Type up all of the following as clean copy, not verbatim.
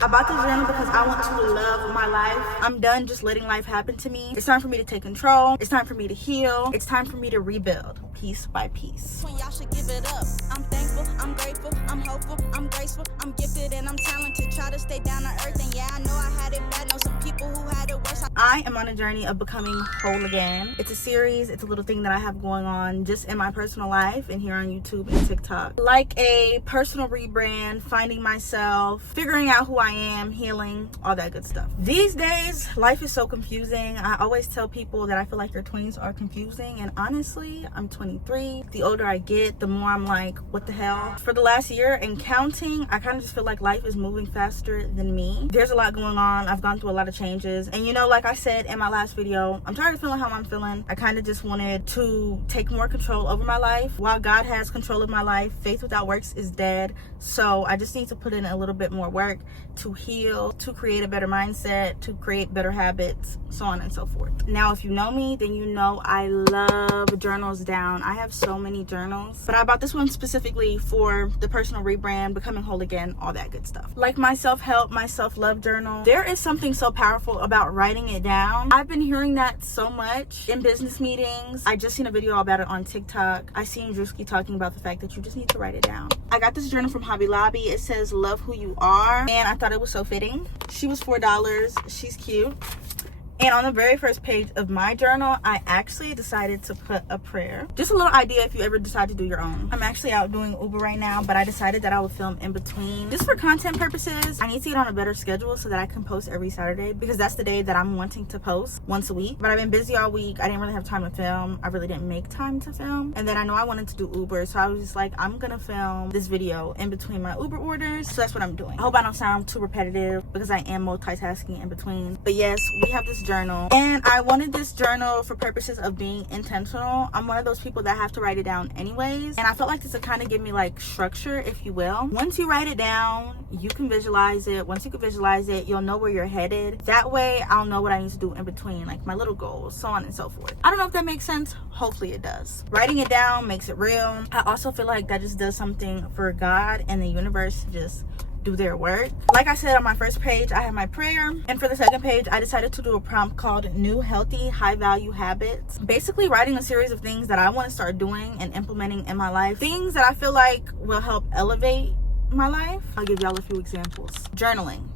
I bought this journal because I want to love my life. I'm done just letting life happen to me. It's time for me to take control. It's time for me to heal. It's time for me to rebuild piece by piece. When y'all should give it up. I'm thankful, I'm grateful, I'm hopeful, I'm graceful, I'm gifted and I'm talented. Try to stay down to earth, and yeah, I know I had it bad. Know some people who had it worse. I am on a journey of becoming whole again. It's a series, it's a little thing that I have going on just in my personal life and here on YouTube and TikTok. Like a personal rebrand, finding myself, figuring out who I am, healing, all that good stuff. These days, life is so confusing. I always tell people that I feel like your 20s are confusing, and honestly, I'm 23. The older I get, the more I'm like, what the hell? For the last year and counting, I kind of just feel like life is moving faster than me. There's a lot going on. I've gone through a lot of changes, and you know, like I said in my last video, I'm tired of feeling how I'm feeling. I kind of just wanted to take more control over my life. While God has control of my life, faith without works is dead. So I just need to put in a little bit more work to heal, to create a better mindset, to create better habits, so on and so forth. Now, if you know me, then you know I love journals down. I have so many journals, but I bought this one specifically for the personal rebrand, becoming whole again, all that good stuff. Like my self-help, my self-love journal, there is something so powerful about writing it down. I've been hearing that so much in business meetings. I just seen a video about it on TikTok. I seen Drewski talking about the fact that you just need to write it down. I got this journal from Hobby Lobby. It says love who you are, and I thought it was so fitting. She was $4. She's cute. And on the very first page of my journal, I actually decided to put a prayer. Just a little idea if you ever decide to do your own. I'm actually out doing Uber right now, but I decided that I would film in between. Just for content purposes, I need to get on a better schedule so that I can post every Saturday, because that's the day that I'm wanting to post once a week. But I've been busy all week. I didn't really have time to film. I really didn't make time to film. And then I know I wanted to do Uber, so I was just like, I'm gonna film this video in between my Uber orders. So that's what I'm doing. I hope I don't sound too repetitive because I am multitasking in between. But yes, we have this journal, and I wanted this journal for purposes of being intentional. I'm one of those people that have to write it down anyways, and I felt like this would kind of give me like structure, if you will. Once you write it down, you can visualize it. Once you can visualize it, you'll know where you're headed. That way I'll know what I need to do in between, like my little goals, so on and so forth. I don't know if that makes sense. Hopefully it does. Writing it down makes it real. I also feel like that just does something for God and the universe to just do their work. Like I said, on my first page I have my prayer, and for the second page I decided to do a prompt called new healthy high value habits. Basically writing a series of things that I want to start doing and implementing in my life, things that I feel like will help elevate my life. I'll give y'all a few examples. Journaling.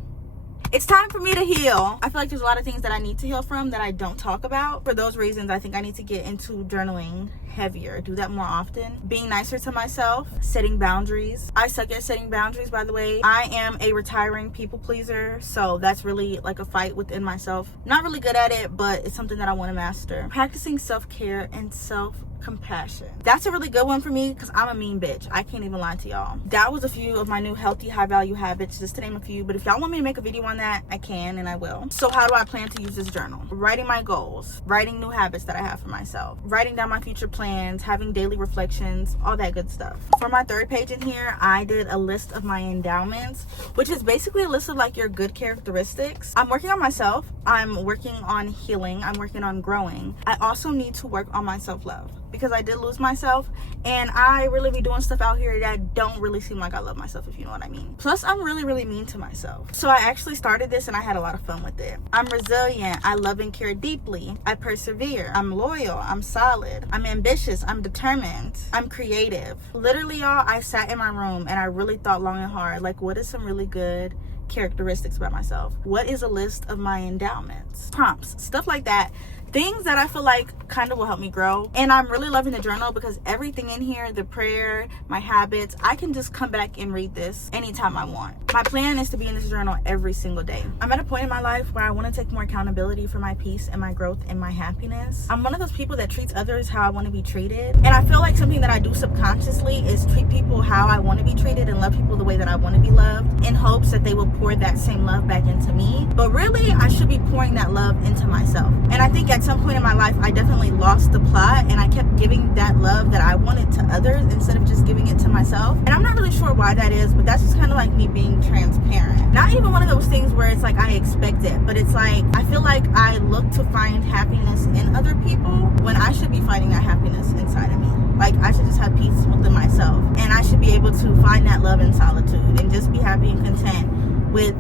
It's time for me to heal. I feel like there's a lot of things that I need to heal from that I don't talk about. For those reasons, I think I need to get into journaling heavier, do that more often. Being nicer to myself, setting boundaries. I suck at setting boundaries, by the way. I am a retiring people pleaser, so that's really like a fight within myself. Not really good at it, but it's something that I want to master. Practicing self-care and self-compassion. That's a really good one for me because I'm a mean bitch. I can't even lie to y'all. That was a few of my new healthy high value habits, just to name a few, but if y'all want me to make a video on that, I can and I will. So how do I plan to use this journal? Writing my goals, writing new habits that I have for myself, writing down my future plans, having daily reflections, all that good stuff. For my third page in here, I did a list of my endowments, which is basically a list of like your good characteristics. I'm working on myself. I'm working on healing. I'm working on growing. I also need to work on my self-love, because I did lose myself, and I really be doing stuff out here that don't really seem like I love myself, if you know what I mean. Plus, I'm really mean to myself. So I actually started this and I had a lot of fun with it. I'm resilient. I love and care deeply. I persevere. I'm loyal. I'm solid. I'm ambitious. I'm determined. I'm creative. Literally, y'all, I sat in my room and I really thought long and hard, like, what is some really good characteristics about myself? What is a list of my endowments? Prompts, stuff like that. Things that I feel like kind of will help me grow. And I'm really loving the journal because everything in here, the prayer, my habits, I can just come back and read this anytime I want. My plan is to be in this journal every single day. I'm at a point in my life where I want to take more accountability for my peace and my growth and my happiness. I'm one of those people that treats others how I want to be treated. And I feel like something that I do subconsciously is treat people how I want to be treated and love people the way that I want to be loved, in hopes that they will pour that same love back into me. But really, I should be pouring that love into myself. And I think at some point in my life, I definitely lost the plot, and I kept giving that love that I wanted to others instead of just giving it to myself. And I'm not really sure why that is, but that's just kind of like me being transparent. Not even one of those things where it's like I expect it, but it's like I feel like I look to find happiness in other people when I should be finding that happiness inside of me. Like, I should just have peace within myself, and I should be able to find that love in solitude and just be happy and content with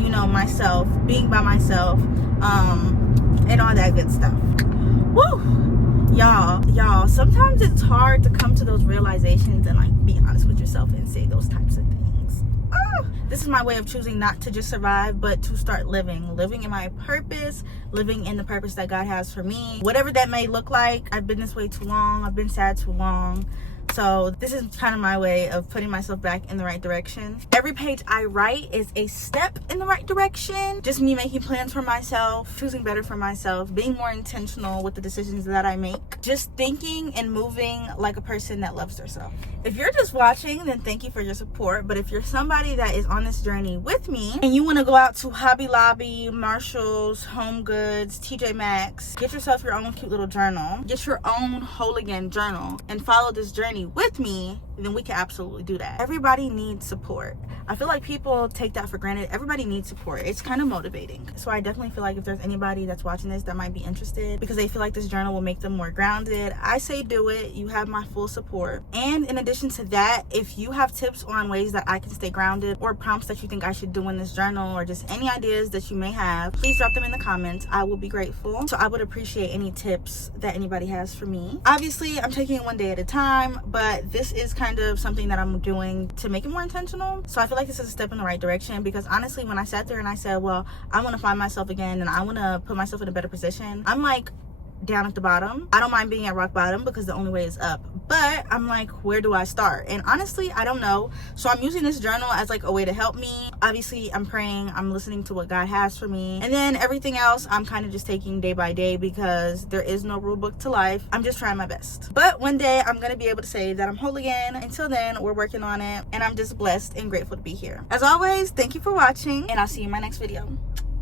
you know, myself, being by myself, and all that good stuff. Woo! Y'all, sometimes it's hard to come to those realizations and like be honest with yourself and say those types of things. This is my way of choosing not to just survive, but to start living in my purpose, living in the purpose that God has for me, whatever that may look like. I've been this way too long. I've been sad too long. So this is kind of my way of putting myself back in the right direction. Every page I write is a step in the right direction. Just me making plans for myself, choosing better for myself, being more intentional with the decisions that I make. Just thinking and moving like a person that loves herself. If you're just watching, then thank you for your support. But if you're somebody that is on this journey with me and you want to go out to Hobby Lobby, Marshalls, Home Goods, TJ Maxx, get yourself your own cute little journal, get your own whole again journal, and follow this journey with me, then we can absolutely do that. Everybody needs support. I feel like people take that for granted. Everybody needs support. It's kind of motivating. So I definitely feel like if there's anybody that's watching this that might be interested because they feel like this journal will make them more grounded, I say do it. You have my full support. And in addition to that, if you have tips on ways that I can stay grounded or prompts that you think I should do in this journal or just any ideas that you may have, please drop them in the comments. I will be grateful. So I would appreciate any tips that anybody has for me. Obviously, I'm taking it one day at a time, but this is kind of something that I'm doing to make it more intentional. So I feel like this is a step in the right direction because honestly, when I sat there and I said, well, I want to find myself again and I want to put myself in a better position, I'm like down at the bottom. I don't mind being at rock bottom because the only way is up, but I'm like, where do I start? And honestly, I don't know. So I'm using this journal as like a way to help me. Obviously, I'm praying, I'm listening to what God has for me, and then everything else I'm kind of just taking day by day because there is no rule book to life. I'm just trying my best, but one day I'm gonna be able to say that I'm whole again. Until then, we're working on it, and I'm just blessed and grateful to be here. As always, thank you for watching, and I'll see you in my next video.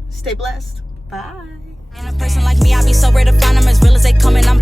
Stay blessed. Bye. And a person like me, I be so rare to find them as real as they come, and I'm